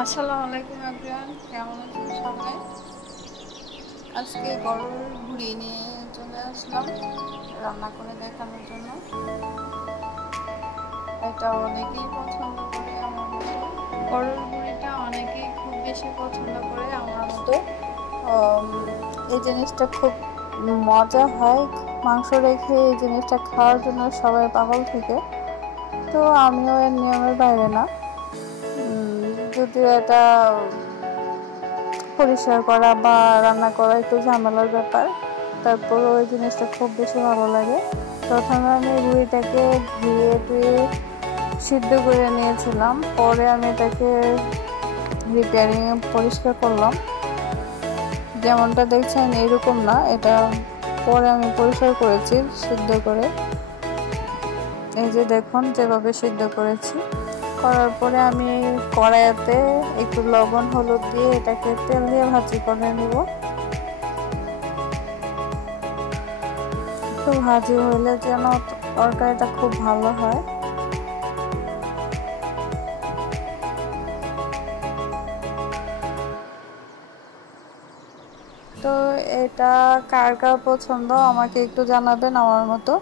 আসসালামু আলাইকুম এভরিওয়ান, কেমন আছেন সবাই? আজকে গরুর ভুঁড়ি নিয়ে চলে আসলাম রান্না করে দেখানোর জন্য। এটা অনেকেই পছন্দ করে আমার মতো। গরুর ভুঁড়িটা অনেকেই খুব বেশি পছন্দ করে আমার মতো। এই জিনিসটা খুব মজা হয়, মাংস রেখে এই জিনিসটা খাওয়ার জন্য সবাই পাগল থাকে। তো আমিও এর নিয়মের বাইরে না, যদিও এটা পরিষ্কার করা বা রান্না করা একটু ঝামেলার ব্যাপার, তারপরও ওই জিনিসটা খুব বেশি ভালো লাগে। প্রথমে আমি রুইটাকে ধুয়ে সিদ্ধ করে নিয়েছিলাম, পরে আমি এটাকে রিপেয়ারিং পরিষ্কার করলাম। যেমনটা দেখছেন এরকম না, এটা পরে আমি পরিষ্কার করেছি সিদ্ধ করে। এই যে দেখুন যেভাবে সিদ্ধ করেছি, করার পরে আমি কড়াইতে একটু লবণ হলুদ দিয়ে এটাকে তেল দিয়ে ভাজি করে নেব। একটু ভাজি হইলে যেন তরকারিটা খুব ভালো হয়। তো এটা কার কার পছন্দ আমাকে একটু জানাবেন আমার মতো।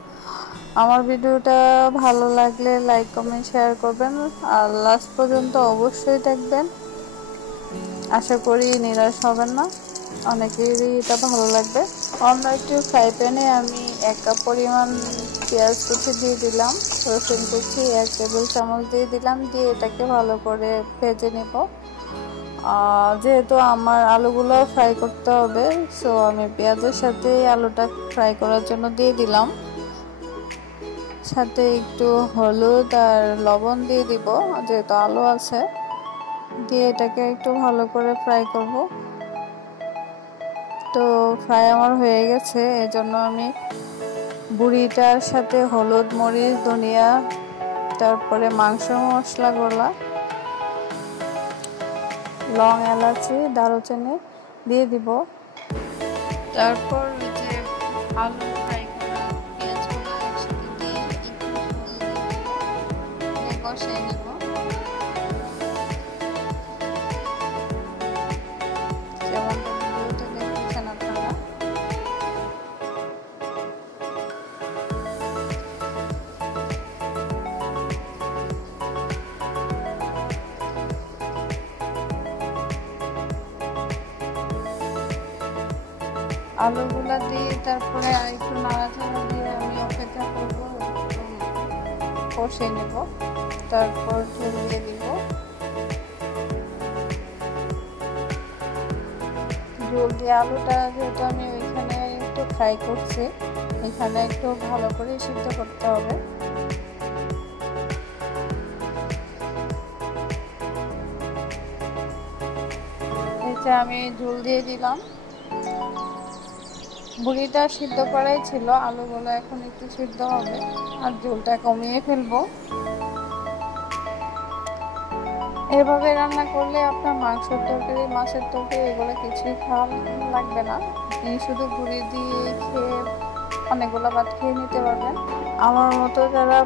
আমার ভিডিওটা ভালো লাগলে লাইক কমেন্ট শেয়ার করবেন, আর লাস্ট পর্যন্ত অবশ্যই দেখবেন। আশা করি নিরাশ হবেন না, অনেকেরই এটা ভালো লাগবে। অন্য একটি ফ্রাই প্যানে আমি 1 কাপ পরিমাণ পেঁয়াজ কুচি দিয়ে দিলাম, রসুন কুচি 1 টেবিল চামচ দিয়ে দিলাম, দিয়ে এটাকে ভালো করে ভেজে নেব। যেহেতু আমার আলুগুলো ফ্রাই করতে হবে, সো আমি পেঁয়াজের সাথে আলুটা ফ্রাই করার জন্য দিয়ে দিলাম। সাথে একটু হলুদ আর লবণ দিয়ে দিব, যেহেতু আলু আছে। দিয়ে এটাকে একটু ভালো করে ফ্রাই করব। তো ফ্রাই আমার হয়ে গেছে, এজন্য আমি বুড়িটার সাথে হলুদ মরিচ ধনিয়া তারপরে মাংস মশলাগুলো লং এলাচি দারুচিনি দিয়ে দিব। তারপর যে আলু ফ্রাই করা পেঁয়াজগুলো একসাথে দিয়ে একটু কষিয়ে নেব। যেমনটা ভিডিওতে দেখতেছেন আপনারা। আলুগুলা দিয়ে তারপরে আরেকটু নাড়াচাড়া দিয়ে আমি অপেক্ষা করবো, কষে নেব। তারপর ঝোল দিয়ে দিব। ঝোল দিয়ে আলুটা যেহেতু আমি ওইখানে একটু ফ্রাই করছি, এখানে একটু ভালো করে সিদ্ধ করতে হবে। এই যে আমি ঝোল দিয়ে দিলাম। বুড়িটা সিদ্ধ করাই ছিল, আলুগুলো এখন একটু সিদ্ধ হবে আর ঝোলটা কমিয়ে ফেলবো। এভাবে রান্না করলে আপনার মাংসের তরকারি মাছের তরকারি এগুলো কিছুই খাওয়া লাগবে না, আপনি শুধু বুড়ি দিয়ে খেয়ে অনেকগুলো ভাত খেয়ে নিতে পারবেন। আমার মতো যারা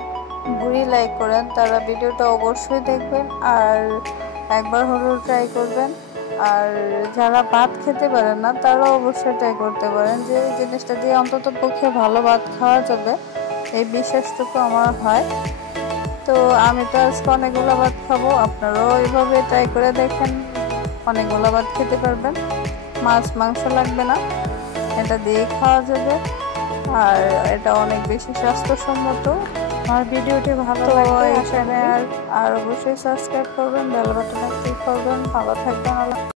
বুড়ি লাইক করেন তারা ভিডিওটা অবশ্যই দেখবেন আর একবার হলেও ট্রাই করবেন। আর যারা ভাত খেতে পারেন না তারা অবশ্যই ট্রাই করতে পারেন, যে এই জিনিসটা দিয়ে অন্তত পক্ষে ভালো ভাত খাওয়া যাবে, এই বিশ্বাসটুকু আমার হয়। তো আমি তো আজকে অনেকগুলো ভাত খাবো, আপনারাও এইভাবে ট্রাই করে দেখেন, অনেকগুলো ভাত খেতে পারবেন। মাছ মাংস লাগবে না, এটা দিয়ে খাওয়া যাবে, আর এটা অনেক বেশি স্বাস্থ্যসম্মত। আমার ভিডিওটি ভালো লাগলে এখানে আর অবশ্যই সাবস্ক্রাইব করবেন, বেল বাটনে ক্লিক করবেন। ভালো থাকবেন।